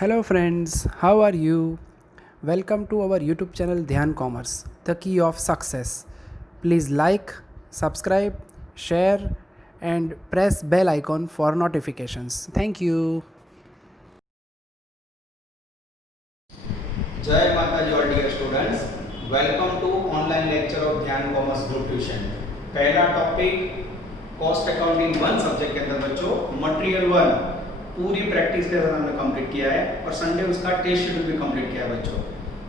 Hello, friends, how are you? Welcome to our YouTube channel Dhyan Commerce, the key of success. Please like, subscribe, share, and press bell icon for notifications. Thank you. Jai Mataji all dear students. Welcome to online lecture of Dhyan Commerce Group Tuition. पहला topic cost accounting 1 subject के अंदर बच्चों material 1 पूरी practice के साथ हमने complete किया है और संडे उसका टेस्ट शेड्यूल भी कंप्लीट किया है बच्चों।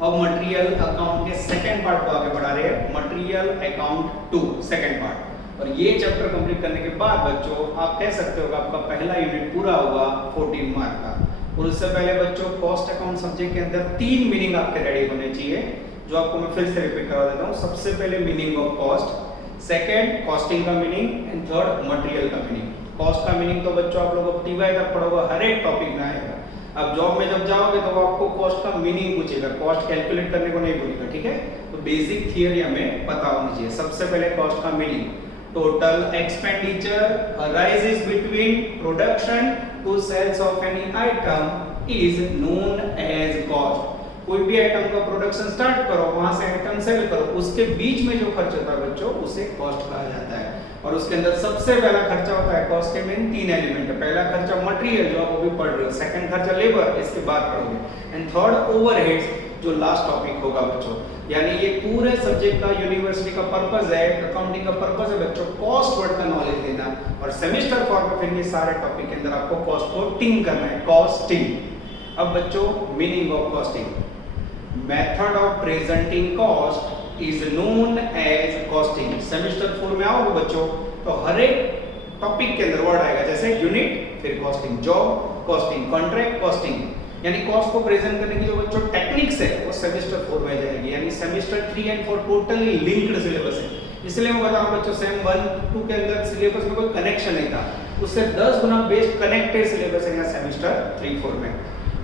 अब मटेरियल अकाउंट के सेकंड पार्ट को आगे बढ़ा रहे हैं, मटेरियल अकाउंट 2 सेकंड पार्ट। और ये चैप्टर कंप्लीट करने के बाद बच्चों आप कह सकते हो कि आपका पहला यूनिट पूरा होगा 14 मार्क का। और उससे पहले बच्चों कॉस्ट अकाउंट सब्जेक्ट के अंदर 3 मीनिंग आपके रेडी होने चाहिए, जो आपको मैं फिर से रिपीट करा देता हूँ। सबसे पहले meaning of cost, second costing का मीनिंग एंड थर्ड मटेरियल का मीनिंग। कॉस्ट का मीनिंग तो बच्चों आप लोगों को टीवाई तक पढ़ोगे, हर एक टॉपिक में आएगा। अब जॉब में जब जाओगे तो वो आपको कॉस्ट का मीनिंग पूछेगा, कॉस्ट कैलकुलेट करने को नहीं बोलेगा, ठीक है। तो बेसिक थियरी हमें पता होनी चाहिए। सबसे पहले कॉस्ट का meaning, total expenditure arises between production to sales of any item is known as cost. कोई भी आइटम का प्रोडक्शन स्टार्ट करो, वहां से आइटम सेल करो, उसके बीच में जो खर्च होता है बच्चों उसे कॉस्ट कहा जाता है। और उसके अंदर सबसे पहला खर्चा होता है कॉस्ट के मेन 3 एलिमेंट है। पहला खर्चा मटेरियल जो आप अभी पढ़ रहे हो, सेकंड खर्चा लेबर इसके बाद पढ़ोगे, एंड थर्ड ओवरहेड्स जो लास्ट टॉपिक होगा बच्चों। यानी ये पूरे सब्जेक्ट का यूनिवर्सिटी का पर्पस है, अकाउंटिंग का पर्पस है बच्चों कॉस्ट वर्ड का नॉलेज देना। और सेमेस्टर फॉर्म में फिर ये सारे टॉपिक के अंदर आपको कॉस्ट को टिंग करना है, कॉस्टिंग। अब बच्चों meaning of costing, method of presenting cost is known as costing. Semester 4 में आओगे बच्चों तो हर एक टॉपिक के अंदर वर्ड आएगा, जैसे यूनिट फिर costing, job costing, contract costing. यानी कॉस्ट को प्रेजेंट करने की जो बच्चों टेक्निक्स है वो सेमेस्टर 4 में जाएगी। यानी semester 3 and 4 totally linked syllabus है। इसलिए मैं बता रहा हूं बच्चों सेम 1 2 के अंदर सिलेबस में कोई कनेक्शन नहीं था, उससे 10 गुना बेस्ड कनेक्टेड सिलेबस है यहाँ सेमेस्टर 3 4 में।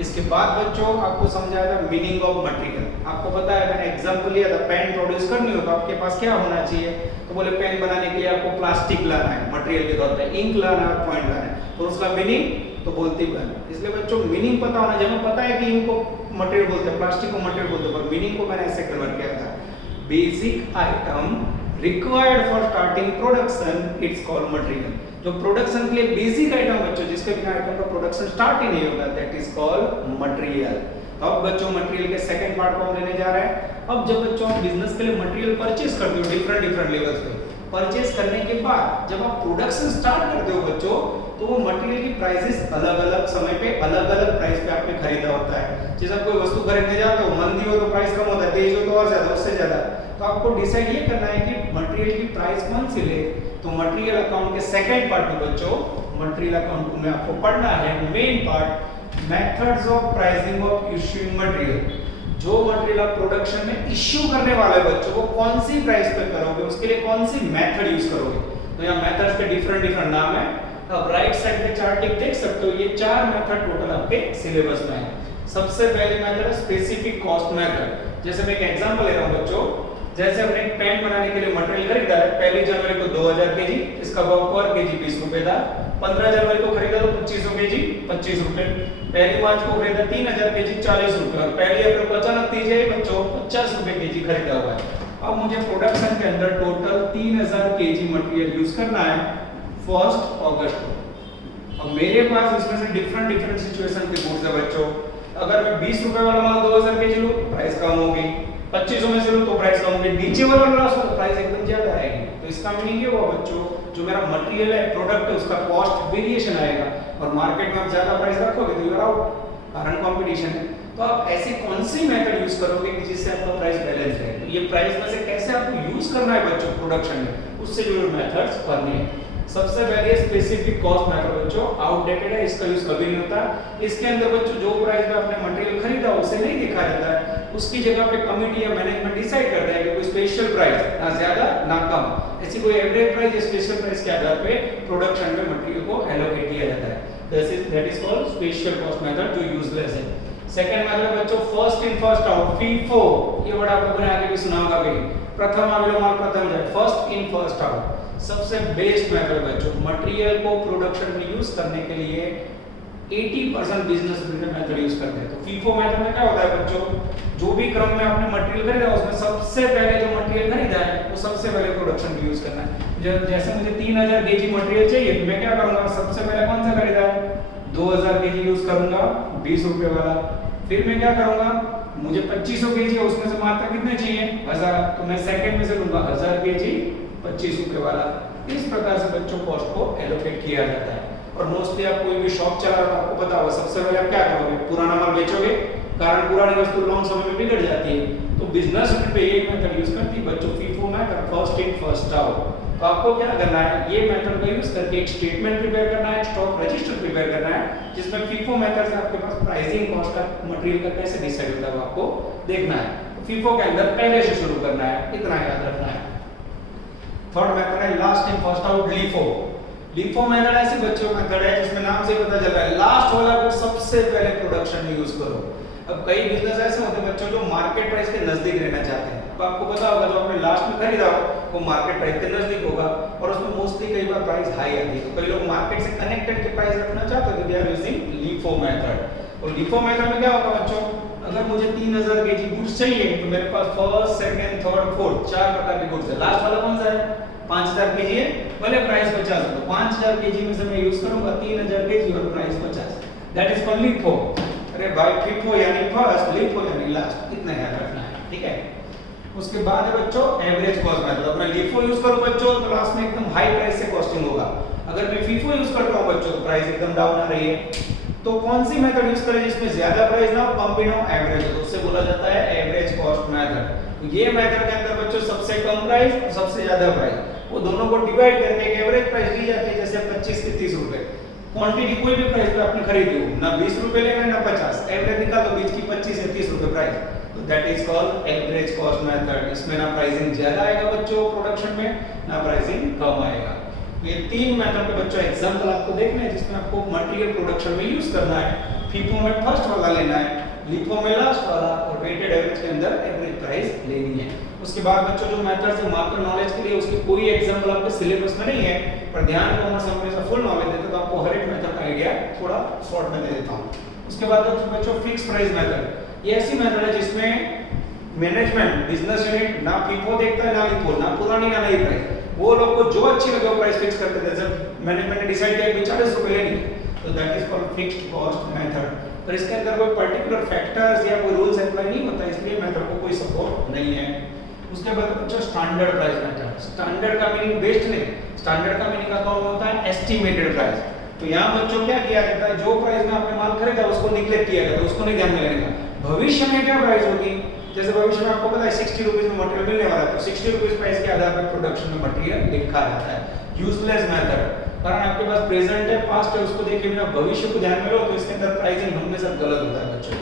इसके बाद बच्चों आपको समझाया था मीनिंग ऑफ मटेरियल। आपको पता है मैंने एग्जांपल लिया था, पेन प्रोड्यूस करनी हो तो आपके पास क्या होना चाहिए, तो बोले पेन बनाने के लिए आपको प्लास्टिक लाना है मटेरियल के तौर पे, इंक लाना है, पॉइंट लाना है, तो उसका मीनिंग तो बोलते बन। इसलिए बच्चों मीनिंग पता होना चाहिए। हमें पता है कि इंक को मटेरियल बोलते हैं, प्लास्टिक को मटेरियल बोलते हैं, पर मीनिंग को मैंने ऐसे कन्वर्ट किया था, basic item required for starting production it's called material. जो प्रोडक्शन के लिए बेसिक आइटम बच्चों जिसके बिना आइटम का प्रोडक्शन स्टार्ट ही नहीं होगा, दैट इज कॉल्ड मटेरियल। अब बच्चों मटेरियल के सेकंड पार्ट को हम लेने जा रहे हैं। अब जब बच्चों आप बिजनेस के लिए मटेरियल परचेज करते हो डिफरेंट लेवल्स पे, परचेज करने के बाद जब आप प्रोडक्शन स्टार्ट करते हो बच्चों तो वो मटेरियल की प्राइसेस अलग-अलग समय पे अलग-अलग प्राइस पे आपने खरीदा होता है। जैसे आप कोई वस्तु खरीदने जाते हो, मंदी हो तो प्राइस कम होता है, तेज हो तो और ज्यादा, उससे ज्यादा। तो आपको डिसाइड ये करना है कि मटेरियल की प्राइस कौन सी ले। तो मटेरियल अकाउंट के सेकंड पार्ट में बच्चों मटेरियल अकाउंट में आपको पढ़ना है main part, methods of pricing of issuing material. जो मटेरियल आप प्रोडक्शन में इश्यू करने वाले बच्चों को कौन सी प्राइस पे करोगे, उसके लिए कौन सी मेथड यूज करोगे। तो यहाँ मेथड्स के डिफरेंट नाम है। अब राइट साइड पे चार्ट देख सकते हो, ये 4 मेथड टोटल आपके सिलेबस में है। सबसे पहले मेथड है स्पेसिफिक कॉस्ट मेथड। जैसे मैं एक एग्जांपल ले रहा हूं बच्चों, जैसे हमने एक पेन बनाने के लिए मटेरियल खरीदा है, 1 जनवरी को 2000 केजी, इसका भाव पर केजी 20 रुपए था। 15 जनवरी को खरीदा तो 2500 केजी 25 रुपए। 1 मार्च को खरीदा 3000 केजी 40 रुपए, और 1 अप्रैल को अचानक दी जाए बच्चों 50 रुपए केजी खरीदा हुआ है। अब मुझे प्रोडक्शन के अंदर टोटल 3000 केजी मटेरियल यूज करना है 1 अगस्त को। अब मेरे पास इसमें से डिफरेंट सिचुएशन के गुड्स है बच्चों। अगर मैं 20 रुपए वाला माल 2000 केजी लूं प्राइस कम होगी, 2500 में से लूं तो प्राइस कम होगी, नीचे वाला लो तो प्राइस एकदम ज्यादा आएगी। तो इसका मीनिंग ये हुआ बच्चों, जो मेरा मटेरियल है प्रोडक्ट है उसका कॉस्ट वेरिएशन आएगा, और मार्केट में आप ज्यादा प्राइस रखोगे तो यू आर आउट, कारण कंपटीशन है। तो आप ऐसी कौन सी मेथड यूज करोगे कि जिससे आपका प्राइस बैलेंस रहे। तो ये प्राइस में से कैसे आपको यूज करना है बच्चों प्रोडक्शन में, उससे जुड़े मेथड्स पढ़ने हैं। सबसे पहले स्पेसिफिक कॉस्ट मेथड बच्चों आउटडेटेड है, इसका यूज कभी नहीं होता। इसके अंदर बच्चों जो प्राइस में आपने मटेरियल खरीदा उसे नहीं दिखा जाता है, उसकी जगह पे कमिटी या मैनेजमेंट डिसाइड करता है कि कोई स्पेशल प्राइस ना ज्यादा ना कम, ऐसी कोई एवरेज प्राइस या स्पेशल प्राइस के आधार पे प्रोडक्शन में मटेरियल को एलोकेट किया जाता है। That is called special cost method, जो यूजलेस है। सेकंड मेथड बच्चों first in first out, FIFO, ये वर्ड आप लोगों ने आगे भी सुना होगा कहीं, प्रथम आविलो माल प्रथम जाए, फर्स्ट इन फर्स्ट आउट। सबसे बेस्ट मेथड बच्चों मटेरियल को प्रोडक्शन में यूज करने के लिए 80% बिजनेस मेथड यूज करते हैं। तो फीफो मेथड में क्या होता है बच्चों, जो भी क्रम में आपने मटेरियल खरीदा उसमें सबसे पहले जो मटेरियल खरीदा है वो सबसे पहले प्रोडक्शन में यूज करना है। जैसे मुझे 3000 केजी मटेरियल चाहिए तो मैं क्या करूंगा, सबसे पहले कौन सा खरीदा है, 2000 केजी यूज करूंगा 20 रुपए वाला। फिर मैं क्या करूंगा, मुझे 2500 केजी है उसमें से मात्रा कितने चाहिए, 1000, तो मैं सेकंड में से लूंगा 1000 केजी 25 रुपए वाला। इस प्रकार से बच्चों कॉस्ट को एलोकेट किया जाता है। और मोस्टली आप कोई भी शॉप चला रहे हो आपको पता होगा, सबसे पहले आप क्या करोगे, पुराना माल बेचोगे, कारण पुरानी वस्तु लॉन्ग समय में बिगड़ जाती है। तो बिजनेस यूनिट पे एक मेथड यूज करती है बच्चों, FIFO method, first in first out. तो आपको क्या करना है, ये मेथड का यूज करके एक स्टेटमेंट प्रिपेयर करना है, स्टॉक रजिस्टर प्रिपेयर करना है, जिसमें फीफो मेथड से आपके पास प्राइसिंग कॉस्ट का मटेरियल का कैसे डिसाइड होता है वो आपको देखना है। फीफो के अंदर पहले से शुरू करना है, इतना याद रखना है। थर्ड मेथड है last in first out, LIFO. LIFO method ऐसे बच्चों मेथड है जिसमें नाम से पता चल रहा है लास्ट वाला को सबसे पहले प्रोडक्शन में यूज करो। अब कई बिजनेस ऐसे होते हैं बच्चों जो मार्केट प्राइस के नजदीक रहना चाहते हैं। तो आपको पता होगा जो आपने लास्ट में खरीदा हो वो मार्केट प्राइस के नजदीक होगा और उसमें मोस्टली कई बार प्राइस हाई आती है। तो कई लोग मार्केट से कनेक्टेड के प्राइस रखना चाहते हैं तो they are using LIFO method. और लीफो मेथड में क्या होगा बच्चों, अगर मुझे 3000 केजी गुड्स चाहिए तो मेरे पास फर्स्ट, सेकंड, थर्ड, फोर्थ 4 प्रकार के गुड्स है। लास्ट वाला कौन सा है, 5000 केजी है, भले प्राइस 50 है, तो 5000 केजी में से मैं यूज करूंगा 3000 केजी और price 50। That is called LIFO. अरे भाई फीफो यानी फर्स्ट, लीफो यानी लास्ट, इतना याद रखना है, ठीक है। उसके बाद है बच्चों एवरेज कॉस्ट मेथड। अगर मैं लीफो यूज करूं बच्चों तो लास्ट में एकदम हाई प्राइस से कॉस्टिंग होगा। अगर मैं फीफो यूज करता हूं बच्चों तो प्राइस एकदम डाउन आ रही है। तो कौन सी मेथड यूज करें जिसमें ज्यादा प्राइस ना हो, कम भी ना हो, एवरेज हो, तो उससे बोला जाता है एवरेज कॉस्ट मेथड। तो ये मेथड के अंदर बच्चों सबसे कम प्राइस और सबसे ज्यादा प्राइस वो दोनों को डिवाइड करके एक एवरेज प्राइस दी जाती है, जैसे 25 के 30 रुपए। क्वांटिटी कोई भी प्राइस पे आपने खरीदी हो, ना 20 रुपए लेना ना 50, एवरेज निकाल दो बीच की 25 से 30 रुपए प्राइस, तो that is called average cost method. इसमें ना प्राइसिंग ज्यादा आएगा बच्चों प्रोडक्शन में, ना प्राइसिंग कम आएगा। तो ये तीन मेथड के बच्चों एग्जांपल आपको देखने हैं जिसमें आपको मटेरियल प्रोडक्शन में यूज करना है। फीफो में फर्स्ट वाला लेना है, लीफो में लास्ट वाला, और वेटेड एवरेज के अंदर एवरेज प्राइस लेनी है। उसके बाद बच्चों जो मेथड्स है मार्केट नॉलेज के लिए उसके कोई एग्जांपल आपके सिलेबस में नहीं है, पर ध्यान कॉमर्स हमेशा फुल नॉलेज देते तो आपको हर एक मेथड का आइडिया थोड़ा शॉर्ट में दे देता हूं। उसके बाद बच्चों फिक्स प्राइस मेथड। ये ऐसी मेथड है जिसमें मैनेजमेंट बिजनेस यूनिट ना फीफो देखता है ना लीफो, ना पुरानी ना नई प्राइस, वो लोग को जो अच्छी लगे वो प्राइस फिक्स करते थे। जब मैंने डिसाइड किया कि 40 रुपए लेनी है तो that is called fixed cost method. पर इसके अंदर कोई पर्टिकुलर फैक्टर्स या कोई रूल्स अप्लाई नहीं होता, इसलिए मेथड को कोई सपोर्ट नहीं है। उसके बाद बच्चों स्टैंडर्ड प्राइस मेथड। स्टैंडर्ड का मीनिंग बेस्ट नहीं, स्टैंडर्ड का मीनिंग का कौन होता है, एस्टिमेटेड प्राइस। तो यहाँ बच्चों क्या किया जाता है, जो प्राइस में आपने माल खरीदा उसको निगलेक्ट किया जाता है, उसको नहीं ध्यान में लेने का। भविष्य में क्या प्राइस होगी, जैसे भविष्य में आपको पता है 60 रुपीस में मटेरियल मिलने वाला है तो 60 रुपीस प्राइस के आधार पर प्रोडक्शन में मटेरियल लिखा जाता है। यूजलेस मेथड, कारण आपके पास प्रेजेंट है पास्ट है उसको देखे बिना भविष्य को ध्यान में लो तो इसके अंदर प्राइसिंग हमेशा गलत होता है बच्चों।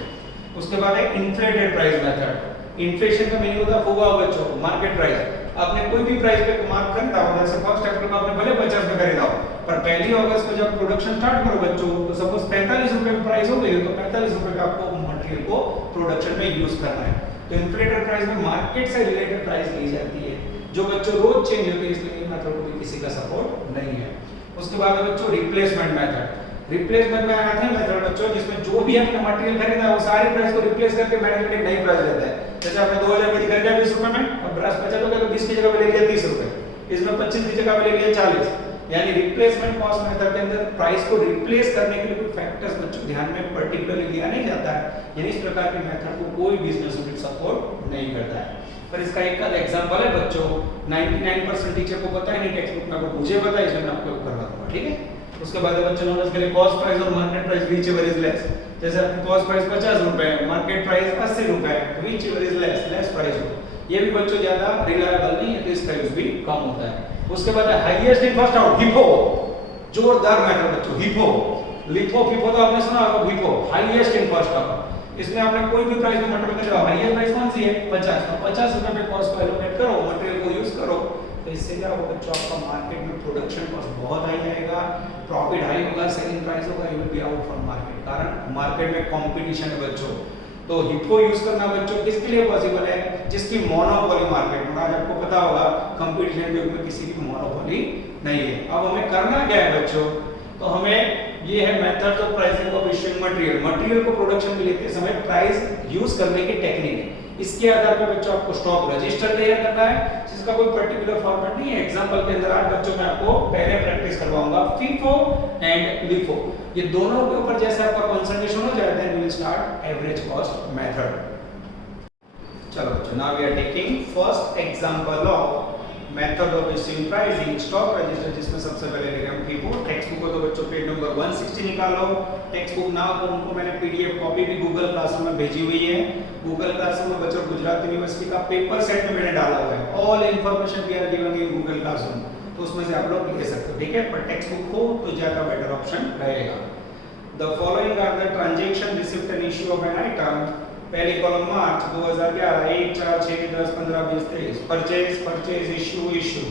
उसके बाद है इन्फ्लेटेड प्राइस मेथड। इन्फ्लेशन का मीनिंग होता है फूगा बच्चों मार्केट प्राइस। आपने कोई भी प्राइस पे मार्क खरीदा हो, जैसे फर्स्ट अप्रैल को आपने भले 50 में खरीदा हो, पर 1 अगस्त को जब प्रोडक्शन स्टार्ट करो बच्चों तो सपोज 45 रुपए में प्राइस हो गई तो 45 रुपए का आपको मटेरियल को प्रोडक्शन में यूज करना है। तो इन्फ्लेटेड प्राइस में मार्केट से रिलेटेड प्राइस ली जाती है जो बच्चों रोज चेंज होती है, इसलिए मेथड को भी किसी का सपोर्ट नहीं है। उसके बाद बच्चों रिप्लेसमेंट मेथड। रिप्लेसमेंट में आता है मेथड बच्चों जिसमें जो भी आपने मटेरियल खरीदा है वो सारे प्राइस को रिप्लेस करके मैनेजमेंट एक नई प्राइस लेता है। जैसे आपने 2000 की खरीदा 20 रुपए में और ब्रश 50 रुपए तो 20 की जगह पे ले लिया 30 रुपए, इसमें 25 की जगह पे ले लिया 40। यानी रिप्लेसमेंट कॉस्ट मेथड के अंदर प्राइस को रिप्लेस करने के लिए कोई फैक्टर्स बच्चों ध्यान में पर्टिकुलरली लिया नहीं जाता है। यानी इस प्रकार के मेथड को कोई बिजनेस यूनिट सपोर्ट नहीं करता है। पर इसका एक एग्जांपल है बच्चों, 99% टीचर को पता है नहीं टेक्स्ट बुक में, अगर मुझे पता है इसलिए मैं आपको करवा दूंगा, ठीक है। उसके बाद बच्चों नॉलेज के लिए कॉस्ट प्राइस और market price which ever is less. जैसे आपकी कॉस्ट प्राइस 50 रुपए है, मार्केट प्राइस 80 रुपए है, which ever is less price हो। ये भी बच्चों ज्यादा रिलायबल नहीं है तो इसका यूज भी कम होता है। उसके बाद highest in first out, hippo. जोरदार मेथड बच्चों, हिपो। लिपो फिपो तो आपने सुना होगा, hippo highest in first out. इसमें आपने कोई भी प्राइस में मटेरियल खरीदा, हाईएस्ट प्राइस कौन सी है 50, तो 50 रुपए पे कॉस्ट को एलोकेट करो, मटेरियल को यूज करो, तो इससे क्या होगा बच्चों आपका मार्केट में प्रोडक्शन कॉस्ट बहुत हाई आएगा, प्रॉफिट हाई होगा, सेलिंग प्राइस होगा, you will be out from market, कारण मार्केट में कंपटीशन है बच्चों। तो हिपो यूज करना बच्चों किसके लिए पॉसिबल है, जिसकी मोनोपोली मार्केट में, आज आपको पता होगा कंपटीशन के युग में किसी की मोनोपोली नहीं है। अब हमें करना क्या है बच्चों, तो हमें ये है methods of pricing of issuing material. Material को प्रोडक्शन में लेते समय प्राइस यूज करने की टेक्निक है। इसके आधार पर बच्चों आपको स्टॉक रजिस्टर तैयार करना है, जिसका कोई पर्टिकुलर फॉर्मेट नहीं है। एग्जांपल के अंदर आज बच्चों मैं आपको पहले प्रैक्टिस करवाऊंगा फीफो एंड लिफो। ये दोनों के ऊपर जैसे आपका कंसंट्रेशन हो जाए then we will start average cost method. चलो बच्चों, now we are taking first example of method of issuing pricing stock register, जिसमें सबसे पहले लेंगे हम फीफो। टेक्स्ट बुक को तो बच्चों पेज नंबर 160 निकालो। टेक्स्ट बुक ना तो उनको मैंने पीडीएफ कॉपी भी गूगल क्लासरूम में भेजी हुई है। गूगल क्लासरूम में बच्चों गुजरात यूनिवर्सिटी का पेपर सेट में मैंने डाला हुआ है। All information we are giving in Google classroom, तो उसमें से आप लोग ले सकते हो, ठीक है। पर टेक्स्ट बुक हो तो ज्यादा बेटर ऑप्शन रहेगा। The following are the transaction received and issue of an item. पहली कॉलम मार्च 2011 1 4 6 10 15 20 23 परचेज इश्यू।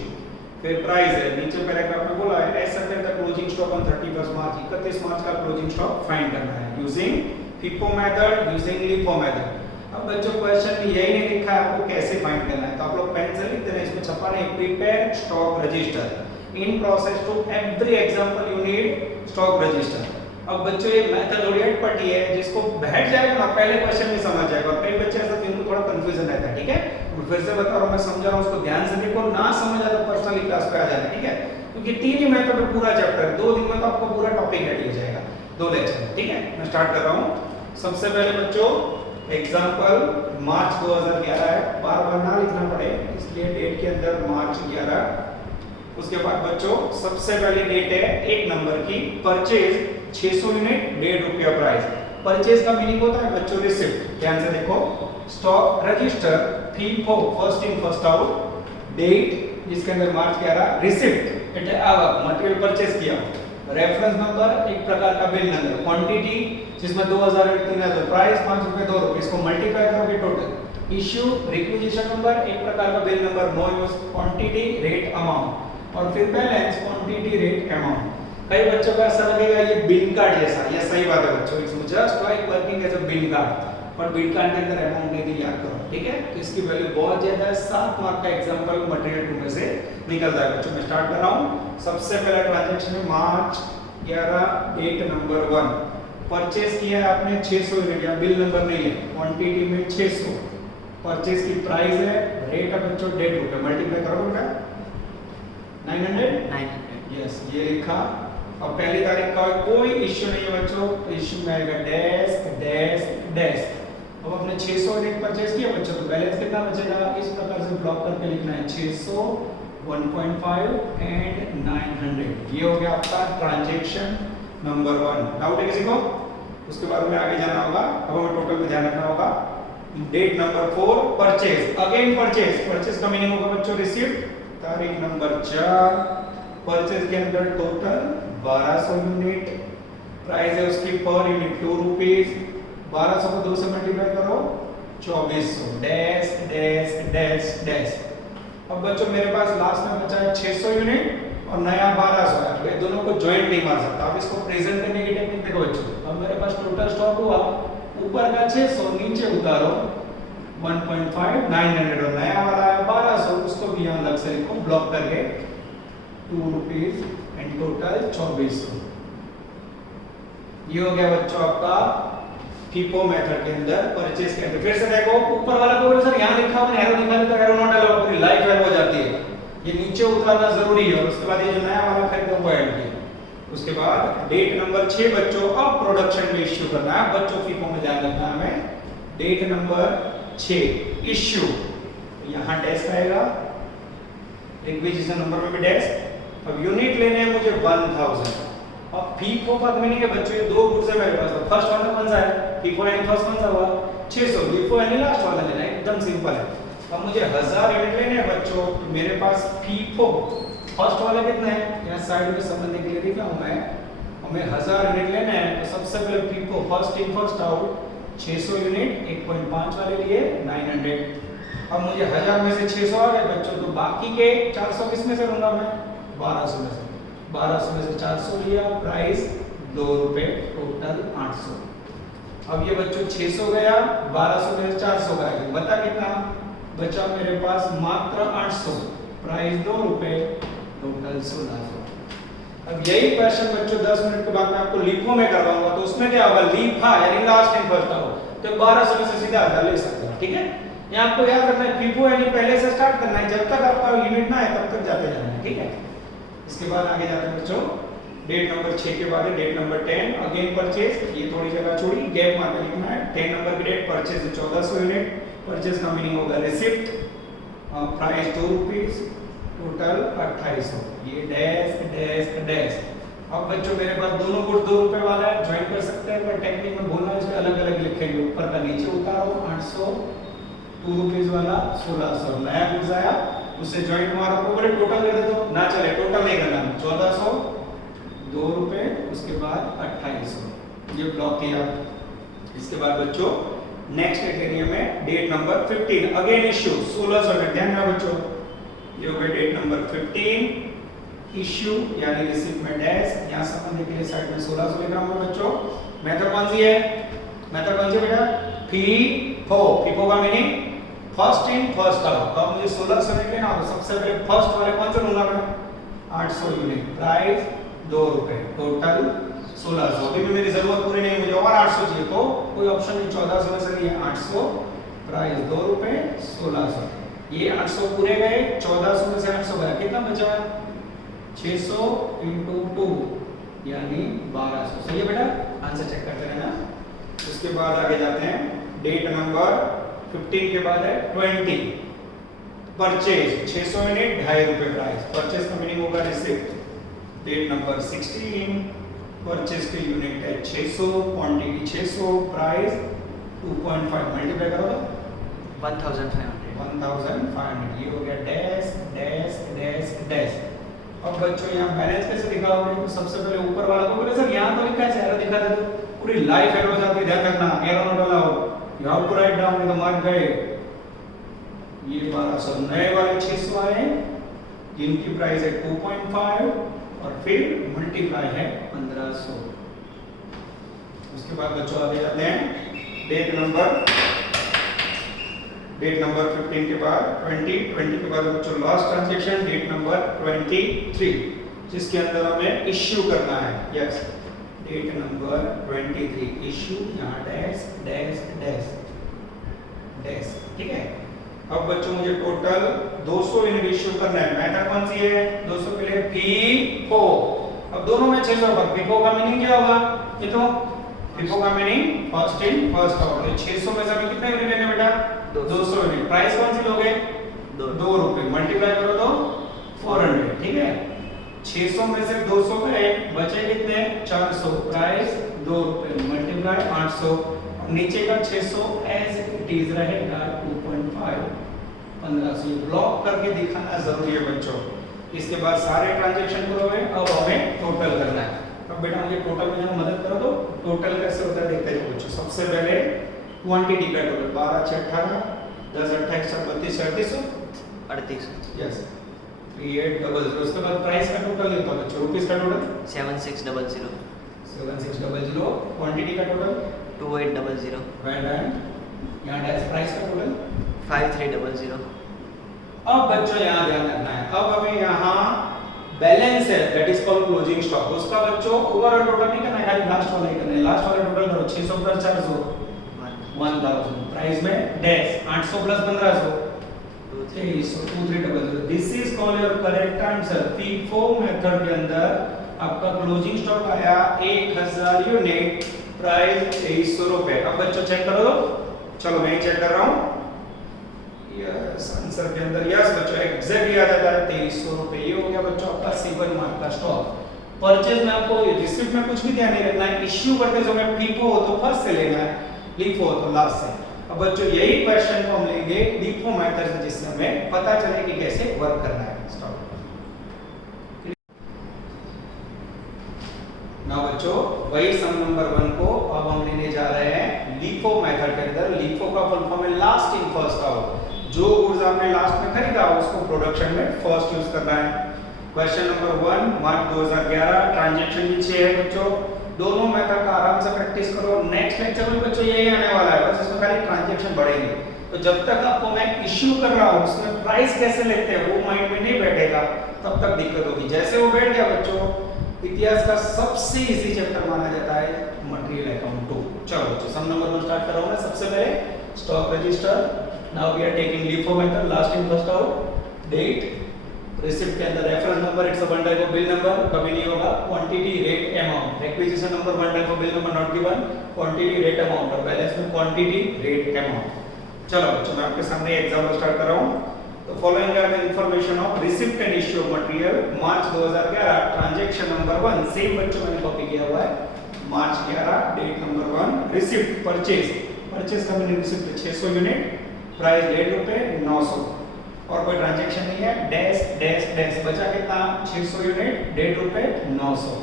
फिर प्राइस है, नीचे पैराग्राफ में बोला है as such the closing stock on 31 March 31 March का क्लोजिंग स्टॉक फाइंड करना है using FIFO method using LIFO method. अब बच्चों क्वेश्चन में यही नहीं लिखा है आपको कैसे फाइंड करना है, तो आप लोग पेन से लिख देना। इसमें छपा नहीं prepare stock register in process to every example you need stock register. अब बच्चों ये मेथड थोड़ी अटपटी है, जिसको बैठ जाएगा ना पहले क्वेश्चन में समझ जाएगा। और कई बच्चे ऐसा जिनको थोड़ा कंफ्यूजन रहता है, ठीक है। मैं फिर से बता रहा हूं, मैं समझा रहा हूं, उसको ध्यान से देखो। ना समझ आए तो पर्सनली क्लास पे आ जाना, ठीक है। क्योंकि 3 ही मेथड है पूरा चैप्टर, 2 दिन में तो आपको पूरा टॉपिक रेडी हो जाएगा 2 लेक्चर में, ठीक है। मैं स्टार्ट कर रहा हूं। सबसे पहले बच्चों एग्जांपल मार्च 2011 है, बार-बार ना लिखना पड़े इसलिए डेट के अंदर मार्च 11। उसके बाद बच्चों सबसे पहले डेट है 1 नंबर की, परचेज 600 यूनिट 1.5 रुपया प्राइस। परचेज का मीनिंग होता है बच्चों रिसिप्ट। ध्यान से देखो, stock register FIFO first in first out, date जिसके अंदर मार्च 11, रिसिप्ट એટલે આવક मटेरियल परचेज किया, रेफरेंस नंबर एक प्रकार का बिल नंबर, क्वांटिटी जिसमें 2000 यूनिट 3000, प्राइस 5 रुपए 2 रुपए, इसको मल्टीप्लाई करोगे टोटल। इश्यू रिक्विजिशन नंबर एक प्रकार का bill number, no use, quantity rate amount, और फिर बैलेंस क्वांटिटी रेट अमाउंट। कई बच्चों को ऐसा लगेगा ये बिन कार्ड जैसा, ये सही बात है बच्चों, it's just like working as a bin card, पर बिन कार्ड के अंदर अमाउंट नहीं याद करो, ठीक है। तो इसकी वैल्यू बहुत ज्यादा है। 7 मार्क का एग्जांपल मटेरियल 2 में से निकलता है बच्चों। मैं स्टार्ट कर रहा हूं। सबसे पहला ट्रांजैक्शन है मार्च 11 डेट नंबर 1, परचेज किया है आपने 600 यूनिट, या बिल नंबर नहीं है, क्वांटिटी में 600, परचेज की प्राइस है, रेट है बच्चों 1.5 रुपए, मल्टीप्लाई करो बेटा 900 यस, ये लिखा। और पहली तारीख का कोई इश्यू नहीं है बच्चों, तो इश्यू में आएगा डैश डैश डैश। अब आपने 600 यूनिट परचेज किया बच्चों, तो बैलेंस कितना बचेगा, इस प्रकार से ब्लॉक करके लिखना है 600 1.5 एंड 900। ये हो गया आपका ट्रांजैक्शन नंबर 1। डाउट है किसी को? उसके बाद में आगे जाना होगा, अब हमें टोटल में ध्यान रखना होगा। Date number 4 purchase, again purchase, purchase का मीनिंग होगा बच्चों रिसीप्ट। तारीख नंबर 4, परचेज के अंदर टोटल 1200 यूनिट, प्राइस है उसकी पर यूनिट 2 रुपीस, 1200 को 2 से मल्टीप्लाई करो 2400, डैश डैश डैश डैश। अब बच्चों मेरे पास लास्ट में बचा है 600 यूनिट और नया 1200 है, तो ये दोनों को जॉइंट नहीं मार सकता। आप इसको प्रेजेंट करने की टेक्निक देखो बच्चों। अब मेरे पास टोटल स्टॉक हुआ, ऊपर का 600 नीचे उतारो 1.5 900, और नया वाला है 1200, उसको भी यहाँ अलग से लिखो ब्लॉक करके 2 रुपीस एंड टोटल 2400। ये हो गया बच्चों आपका फीफो मेथड के अंदर परचेज के अंदर। फिर से देखो ऊपर वाला को सर यहाँ लिखा हुआ है, एरो निकाले तो एरो नॉट अलाउड, पूरी लाइफ एरो हो जाती है, ये नीचे उतारना जरूरी है। और उसके बाद ये जो नया वाला खरीदा वो ऐड किया। उसके बाद डेट नंबर 6 बच्चों अब प्रोडक्शन में इश्यू करना है बच्चों, फीफो में ध्यान रखना है हमें। डेट नंबर 6 इश्यू, यहाँ डैश आएगा, रिक्विजिशन नंबर में भी डैश। अब यूनिट लेने हैं मुझे 1000। अब फीफो का मीनिंग है बच्चों ये 2 गुड्स है मेरे पास, फर्स्ट वाला कौन सा है, फीफो यानी फर्स्ट कौन सा हुआ 600, लिफो यानी लास्ट वाला लेना है, एकदम सिंपल है। अब मुझे 1000 यूनिट लेने हैं बच्चों, तो मेरे पास फीफो फर्स्ट वाला कितना है, यहाँ साइड में समझने के लिए लिखा हूं मैं। हमें 1000 यूनिट लेना है, तो सबसे पहले FIFO first in first out 600 unit 1.5 वाले लिए 900। अब मुझे 1000 में से 600 आ गए बच्चों, तो बाकी के 400 किस में से लूंगा मैं, 1200 में से। 1200 में से 400 लिया, प्राइस 2 रुपए, टोटल 800। अब ये बच्चों 600 गया, 1200 में से 400 गया, बता कितना बचा मेरे पास, मात्र 800, प्राइस 2 रुपए, टोटल 1600। अब यही क्वेश्चन बच्चों 10 मिनट के बाद मैं आपको लीफो में करवाऊंगा, तो उसमें क्या होगा, लीफा यानी लास्ट इन फर्स्ट आओ, तो 1200 में से सीधा आधा ले सकते हो, ठीक है। यहाँ आपको याद रखना है फीफो यानी पहले से स्टार्ट करना है, जब तक आपका यूनिट ना है तब तक जाते जाना है, ठीक है। इसके बाद आगे जाते हैं बच्चों, डेट नंबर 6 के बाद है डेट नंबर 10, अगेन परचेज, ये थोड़ी जगह छोड़ी, गैप मार के लिखना है। 10 नंबर की डेट, परचेज 1400 यूनिट, परचेज का मीनिंग होगा रिसिप्ट, प्राइस 2 रुपीस, टोटल 2800, ये डैश डैश डैश। अब बच्चों मेरे पास दोनों गुड्स 2 रुपए वाला है, ज्वाइन कर सकते हैं, पर टेक्निक में बोलना है इसमें अलग अलग लिखेंगे, ऊपर का नीचे उतारो, 800, 2 रुपीस वाला 1600, नया गुड्स आया उससे ज्वाइंट मारो, पूरे टोटल कर दे दो, ना चले टोटल नहीं करना, 1400, 2 रुपए, उसके बाद 2800, ये ब्लॉक किया। इसके बाद बच्चों नेक्स्ट क्राइटेरिया में डेट नंबर 15, अगेन इश्यू 1600 में, ध्यान रखना बच्चों, ये हो गया डेट नंबर 15, इश्यू यानी रिसीप्ट में डैश, यहां समझने के लिए साइड में 1600 लिख रहा हूं बच्चों। मेथड कौन सी है, मेथड कौन सी बेटा, फीफो, फीफो का meaning first in first out. अब मुझे 1600 लिख लेना, तो सबसे पहले फर्स्ट वाले कौन से लूंगा मैं, 800 यूनिट, प्राइस 2 रुपए, टोटल 1600, अभी भी मेरी जरूरत पूरी नहीं, मुझे और 800 चाहिए, तो कोई ऑप्शन नहीं, 1400 में से लिए 800, प्राइस 2 रुपए, 1600, ये 800 पूरे गए, 1400 में से 800 गया, कितना बचा, 600 इंटू 2 यानी 1200, सही है बेटा, आंसर चेक करते रहना। उसके बाद आगे जाते हैं, डेट नंबर 15 के बाद है 20, परचेज 600 यूनिट, 2.5 रुपए प्राइस, परचेज का मीनिंग होगा रिसिप्ट। डेट नंबर 16, परचेज के यूनिट है 600, क्वांटिटी 600, प्राइस 2.5, मल्टीप्लाई करो तो 1500, ये हो गया डैश डैश डैश डैश। अब बच्चों यहाँ बैलेंस कैसे दिखाओगे, तो सबसे पहले ऊपर वाला को बोले सर यहाँ तो लिखा है, एरो दिखा दे दो, पूरी लाइफ एरो जाती है, ध्यान रखना, एरो ना डालो, you have to write down, तो मार्क गए। ये 1200, नए वाले 600 आए जिनकी प्राइस है 2.5 और फिर मल्टीप्लाई है 1500। उसके बाद बच्चों आगे जाते हैं, डेट नंबर 15 के बाद 20 के बाद बच्चों लास्ट ट्रांजैक्शन डेट नंबर 23, जिसके अंदर हमें इश्यू करना है, यस, डेट नंबर 23, इश्यू, यहाँ डैश डैश डैश डैश, ठीक है। अब बच्चों मुझे टोटल 200 यूनिट इश्यू करना है, मेथड कौन सी है, 200 के लिए फीफो, अब दोनों में 600 पर, फीफो का मीनिंग क्या होगा, ये तो फीफो का meaning first in first out, 600 में से हमें कितने यूनिट लेने बेटा, 200 यूनिट, प्राइस कौन सी लोगे, 2 रुपए, मल्टीप्लाई करो तो 400, ठीक है। 600 में से 200 गए, बचे कितने, 400, प्राइस 2 रुपए, मल्टीप्लाई 800, नीचे का 600 एज इट इज रहेगा 2.5, 1500, ब्लॉक करके दिखाना जरूरी है बच्चों। इसके बाद सारे ट्रांजैक्शन पूरे हुए, अब हमें टोटल करना है। अब बेटा मुझे टोटल में जरा मदद करो, तो टोटल कैसे होता है देखते हैं बच्चों। सबसे पहले क्वांटिटी का टोटल 12 6 18, 10 28 32 38, यस, 3800। उसके बाद प्राइस का टोटल लिखो बच्चों, रुपीस का टोटल 7600, 7600, क्वांटिटी का टोटल 2800, एंड यहाँ डैश प्राइस का टोटल 5300। अब बच्चों यहाँ ध्यान रखना है, अब हमें यहाँ बैलेंस है, that is called closing stock, उसका बच्चों ओवरऑल टोटल नहीं करना है, खाली लास्ट वाला ही करना है। लास्ट वाला टोटल करो, 600 प्लस 400 1000, प्राइस में dash 800 plus 1500 2300, this is called your correct answer. FIFO method के अंदर आपका क्लोजिंग स्टॉक आया 1000 यूनिट, प्राइस 2300 रुपए। अब बच्चों चेक करो, चलो मैं चेक कर रहा हूँ, यस, आंसर के अंदर यस बच्चों एग्जैक्टली आ जाता है 2300 रुपए। ये हो गया बच्चों आपका 7 मार्क का स्टॉक। परचेज में आपको रिसिप्ट में कुछ भी ध्यान नहीं रखना है, इश्यू करते समय फीफो हो तो फर्स्ट से लेना है, लीफो हो तो लास्ट से। अब बच्चों यही क्वेश्चन को हम लेंगे लीफो मेथड से, जिससे हमें पता चले कि कैसे वर्क करना है स्टॉक। ना बच्चों वही सम नंबर 1 को अब हम लेने जा रहे हैं लीफो मेथड के अंदर। लीफो का फुल फॉर्म है लास्ट इन फर्स्ट आउट, जो गुड्स आपने लास्ट में खरीदा उसको प्रोडक्शन में फर्स्ट यूज करना है। क्वेश्चन नंबर 1 मार्च 2011, ट्रांजैक्शन भी 6 है बच्चों। दोनों मेथड का आराम से प्रैक्टिस करो, नेक्स्ट लेक्चर में बच्चों यही आने वाला है, बस इसमें खाली ट्रांजैक्शन बढ़ेंगे। तो जब तक आपको मैं इश्यू कर रहा हूँ उसमें प्राइस कैसे लेते हैं वो माइंड में नहीं बैठेगा, तब तक दिक्कत होगी। जैसे वो बैठ गया बच्चों, इतिहास का सबसे इजी चैप्टर माना जाता है मटेरियल अकाउंट 2। चलो बच्चों सम नंबर 1 स्टार्ट कर रहा हूं मैं। सबसे पहले stock register, now we are taking LIFO method, last in first out, date, receipt के अंदर reference number, it's a one type of bill number, कभी नहीं होगा, quantity, rate, amount, requisition number one type of bill number not given, quantity, rate, amount, और balance में quantity, rate, amount. चलो बच्चों मैं आपके सामने एग्जांपल स्टार्ट कर रहा हूं। तो following are the information of receipt and issue of material March 2011, transaction number 1, same बच्चों मैंने कॉपी किया हुआ है, March 11, date number 1, receipt, purchase का मैंने रिसिप्ट 600 यूनिट, प्राइस ₹1.5 900, और कोई ट्रांजैक्शन नहीं है, डैश डैश डैश, बचा कितना 600 यूनिट, ₹1.5 900।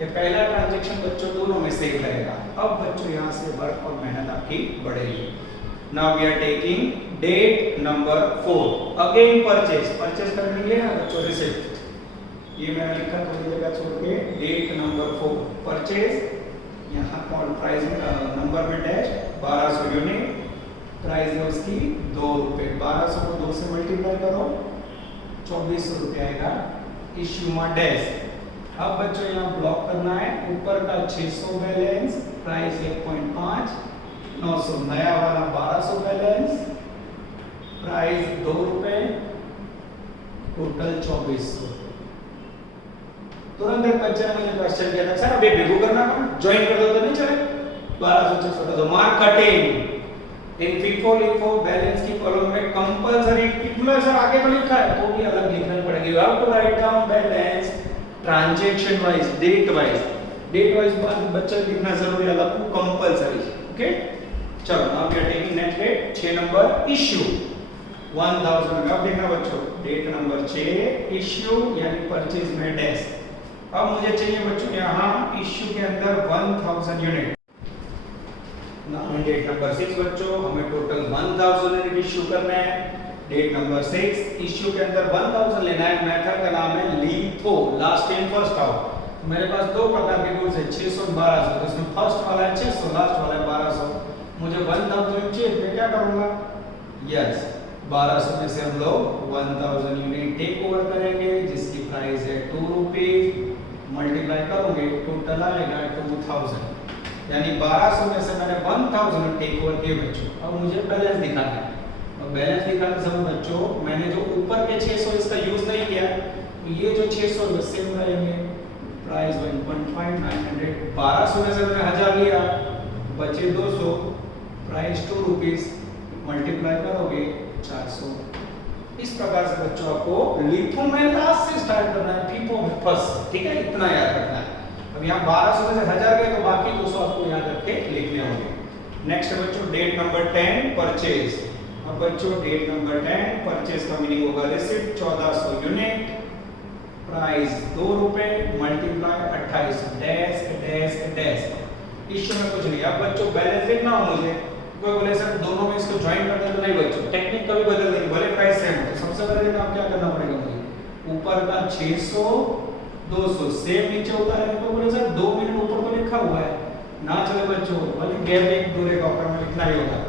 ये पहला ट्रांजैक्शन बच्चों दोनों में सेम रहेगा। अब बच्चों यहां से वर्क और मेहनत आपकी बढ़ेगी। Now we are taking date number 4, again purchase करने के लिए ना बच्चों रिसिप्ट, ये मैंने लिखा थोड़ी जगह छोड़ के, डेट नंबर 4, परचेज, यहाँ कौन प्राइस नंबर में डैश, 1200 यूनिट, प्राइस है उसकी ₹2, 1200 को 2 से मल्टीप्लाई करो, 2400 रुपये आएगा, इश्यू में डैश। अब बच्चों यहाँ ब्लॉक करना है, ऊपर का 600 बैलेंस, प्राइस 1.5, 900, नया वाला 1200 बैलेंस, प्राइस ₹2, टोटल 2400। तुरंत एक बच्चे ने मुझे क्वेश्चन किया था, सर अभी बिगू करना ज्वाइन कर दो तो नहीं चले, 1200 600 तो मार्क कटिंग इन FIFO लिखो, बैलेंस की कॉलम में कंपलसरी टिकुलर सर आगे तो लिखा है तो भी अलग लिखना पड़ेगा, you have to write down balance transaction wise, date wise बात बच्चा लिखना जरूरी है, अलग कंपलसरी, ओके। चलो now we are taking next date 6 number, issue 1000, अब देखना बच्चों डेट नंबर 6, इश्यू यानी परचेज में डैश। अब मुझे चाहिए बच्चों यहाँ इश्यू के अंदर 1000 यूनिट, नाउ डेट नंबर 6 बच्चों हमें टोटल 1000 यूनिट इश्यू करना है। डेट नंबर 6, इश्यू के अंदर 1000 लेना है, मेथड का नाम है LIFO, last in first out. मेरे पास दो प्रकार के रूल्स है, 600 और 1200, इसमें फर्स्ट वाला है 600, लास्ट वाला है 1200। मुझे 1000 चाहिए, मैं क्या करूंगा, यस 1200 में से हम लोग 1000 यूनिट टेक ओवर करेंगे, जिसकी प्राइस है ₹2, मल्टीप्लाई करोगे टोटल आएगा 2000, यानी 1200 में से मैंने 1000 टेक ओवर किए बच्चों। अब मुझे बैलेंस दिखाना है, और बैलेंस दिखाते समय बच्चों मैंने जो ऊपर के 600 इसका यूज नहीं किया, तो ये जो 600 सेम रहेंगे, प्राइस 1.5 900, 1200 में से मैंने 1000 लिया, बचे 200, प्राइस ₹2, मल्टीप्लाई करोगे 400। इस प्रकार से बच्चों आपको लिफो में लास्ट से स्टार्ट करना है, FIFO में फर्स्ट, ठीक है, इतना याद रखना है। अब यहाँ 1200 में से 1000 गए तो बाकी 200 आपको याद रख के लिखने होंगे। नेक्स्ट बच्चों डेट नंबर 10, परचेज। अब बच्चों डेट नंबर 10, परचेज का मीनिंग होगा receipt 1400 unit, price ₹2, multiply 2800, dash dash dash, issue में कुछ नहीं। अब बच्चों बैलेंस देखना हो मुझे, कोई बोले सर दोनों में इसको ज्वाइन कर दें तो नहीं बच्चों, टेक्निक कभी बदल देंगे, भले प्राइस सेम हो। तो सबसे पहले काम क्या करना पड़ेगा मुझे, ऊपर का 600 200 सेम नीचे उतारे, तो बोले सर 2 मिनट ऊपर तो लिखा हुआ है ना, चले बच्चों बल्कि गैप एक दूर का ऊपर में लिखना ही होगा।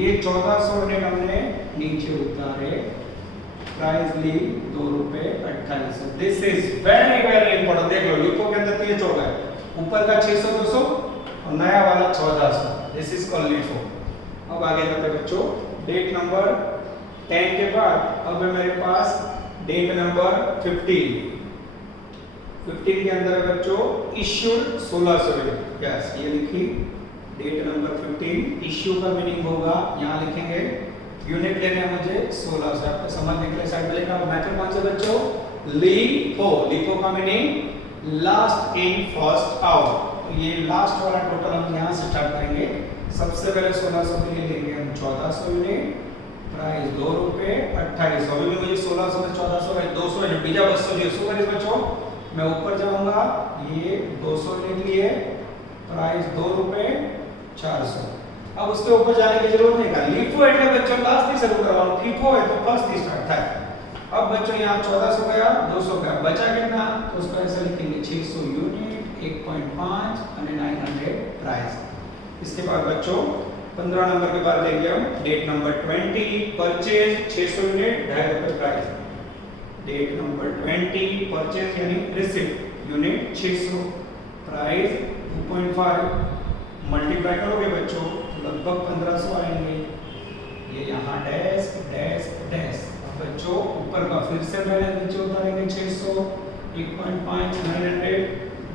ये 1400 यूनिट हमने नीचे उतारे, प्राइस ली ₹2, 2800। This is very very important, देख लो लिफो के अंदर 3 चौका है, ऊपर का 600 200 और नया वाला 1400, दिस इज कॉल्ड लिफो। अब आगे बढ़ते बच्चों, डेट नंबर 10 के बाद अब है मेरे पास डेट नंबर 15 के अंदर बच्चों इश्यूड 1600 यूनिट, यस ये लिखी डेट नंबर 15। इश्यू का मीनिंग होगा, यहाँ लिखेंगे यूनिट लेने हैं मुझे 1600, आपको समझने के लिए साइड में लिखा। मेथड कौन से बच्चों, लिफो का meaning last in first out, तो ये लास्ट वाला टोटल हम यहाँ से स्टार्ट करेंगे। सबसे पहले 1600 के लिए लेंगे हम 1400 यूनिट, प्राइस ₹2, 2800। अभी भी मुझे 1600 में 1400 है 200 यूनिट, बीजा 200 जी सो करिए बच्चों, मैं ऊपर जाऊंगा, ये 200 यूनिट लिए, प्राइस ₹2, 400। अब उसके ऊपर जाने की जरूरत नहीं है, लिफो એટલે बच्चों लास्ट ही शुरू करवाऊं, FIFO है तो फर्स्ट ही स्टार्ट था। अब बच्चों यहाँ 1400 गया, 200 गया, बचा कितना, तो उसको ऐसे लिखेंगे 600 यूनिट, 1.5 और 900 प्राइस। इसके बाद बच्चों 15 नंबर के बाद लेंगे हम date number 20, purchase 600 unit, ₹2.5 price. Date number 20 purchase यानी रिसिप्ट, यूनिट 600, प्राइस 2.5, मल्टीप्लाई करोगे बच्चों लगभग 1500 आएंगे। ये यहाँ डैश डैश डैश। अब बच्चों ऊपर का फिर से बैलेंस नीचे उतारेंगे 600, 1.5 900,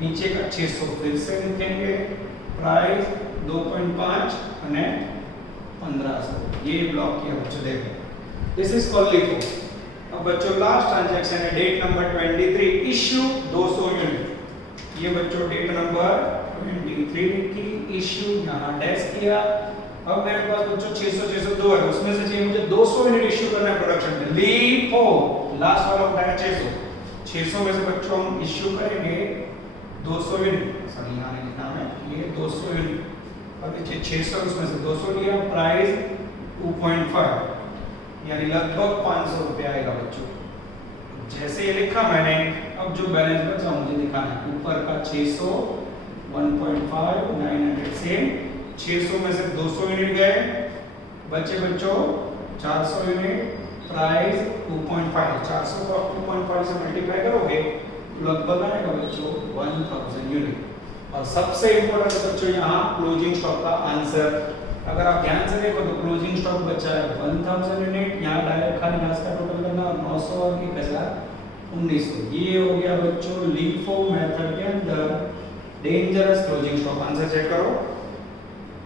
नीचे का 600 फिर से लिखेंगे, प्राइस 2.5 અને 1500। ये ब्लॉक किया बच्चों, देखो दिस इज कॉल्ड लिखो। अब बच्चों लास्ट ट्रांजैक्शन है डेट नंबर 23, इश्यू 200 यूनिट। ये बच्चों डेट नंबर 23 लिखी, इश्यू यहाँ डैश किया। अब मेरे पास बच्चों 600 602 है, उसमें से चाहिए मुझे 200 यूनिट इश्यू करना है प्रोडक्शन में। लिखो लास्ट वाला उठाया 600 में से बच्चों हम इश्यू करेंगे 200 यूनिट। सॉरी यहाँ नहीं लिखना है, ये 200 यूनिट। अब ये 600 उसमें से 200 लिया, प्राइस 2.5 यानी लगभग 500 रुपये आएगा बच्चों। जैसे ये लिखा मैंने, अब जो बैलेंस बचा मुझे दिखाना है। ऊपर का 600 1.5 900 से 600 में से 200 यूनिट गए, बचे बच्चों 400 यूनिट, प्राइस 2.5। 400 को 2.5 से मल्टीप्लाई करोगे लगभग आएगा बच्चों 1000 यूनिट। और सबसे इम्पोर्टेंट बच्चों यहाँ क्लोजिंग स्टॉक का आंसर, अगर आप ध्यान से देखो तो क्लोजिंग स्टॉक बचा है 1000 यूनिट। यहाँ डायरेक्ट खाली घास का टोटल करना और 900 और 1900। ये हो गया बच्चों LIFO मेथड के अंदर dangerous closing stock. Answer check करो,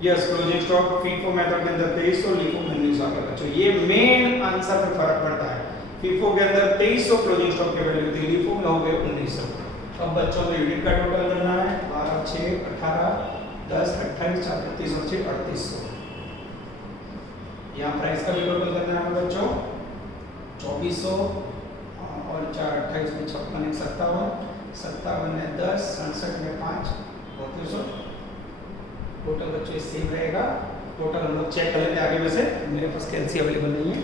yes closing stock FIFO method के अंदर 2300, LIFO में 1900 आ गया बच्चों। ये मेन आंसर में फर्क पड़ता है। FIFO के अंदर 2300 क्लोजिंग स्टॉक की वैल्यू थी, LIFO में हो गए 1900। अब बच्चों को यूनिट का टोटल करना है 12 6 18 10 28 4 33 और 6 3800। यहाँ प्राइस का भी टोटल करना है बच्चों 2400 और 4 28 में 56 57 57 में 10 67 में 5 3200। टोटल बच्चों सेम रहेगा। टोटल हम लोग चेक कर लेते हैं आगे में से, मेरे पास कैलसी अवेलेबल नहीं है।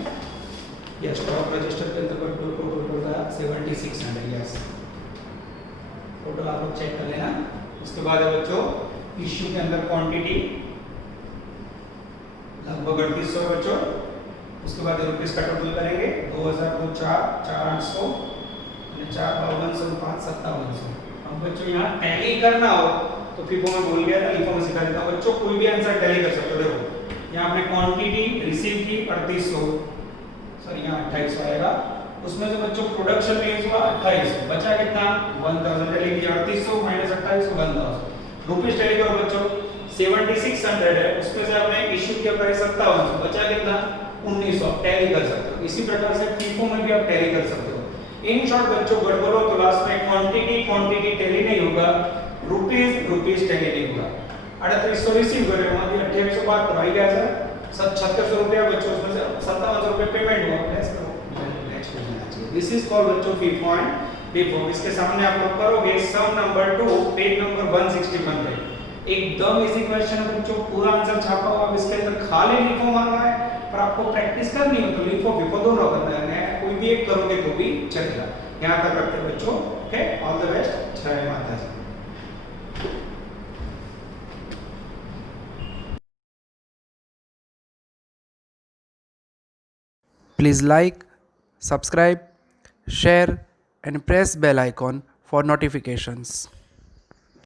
या स्टॉक रजिस्टर के अंदर टोटल होगा 7600। यस टोटल आप लोग चेक कर लेना। उसके बाद है बच्चों इश्यू के अंदर क्वांटिटी लगभग 3800 बच्चों। उसके बाद रुपीस का टोटल करेंगे 2000 को 4 4800 और 4 5200 5 5700। अब बच्चों यहाँ टैली करना हो तो FIFO में भूल गया था, LIFO में सिखा देता हूँ बच्चों। कोई भी आंसर टैली कर सकते हो। देखो यहाँ आपने क्वांटिटी रिसीव की 3800, सॉरी यहाँ 2800 आएगा। उसमें से बच्चों प्रोडक्शन में यूज हुआ 2800, बचा कितना 1000। टैली की 3800 माइनस 2800 1000 रुपीस। टैली करो बच्चों 7600 है, उसमें से आपने इश्यू किया प्राइस 5700, बचा कितना 1900। टैली कर सकते हो। इसी प्रकार से FIFO में भी आप टैली कर सकते हो। इन शॉर्ट बच्चों गड़बड़ हो तो लास्ट में क्वांटिटी टैली नहीं होगा, रुपीस टैली नहीं होगा। 3800 रिसीव करे, वहां 2800 बात तो आई गया सर 7600 रुपया बच्चों, उसमें से 5700 रुपए पेमेंट हुआ। नेक्स्ट हो जाना चाहिए। दिस इज कॉल्ड बच्चों FIFO एंड LIFO। इसके सामने आप लोग करोगे सम नंबर 2 पेज नंबर 161 पे। एकदम इजी क्वेश्चन है बच्चों, पूरा आंसर छापा हुआ। अब इसके अंदर खाली LIFO मांगा है, पर आपको प्रैक्टिस करनी हो तो LIFO FIFO दोनों करना है। कोई भी एक करोगे तो भी चलेगा। यहाँ तक रखते हैं बच्चों। Okay, all the best. जय माता दी। Please like, subscribe, share and press bell icon for notifications.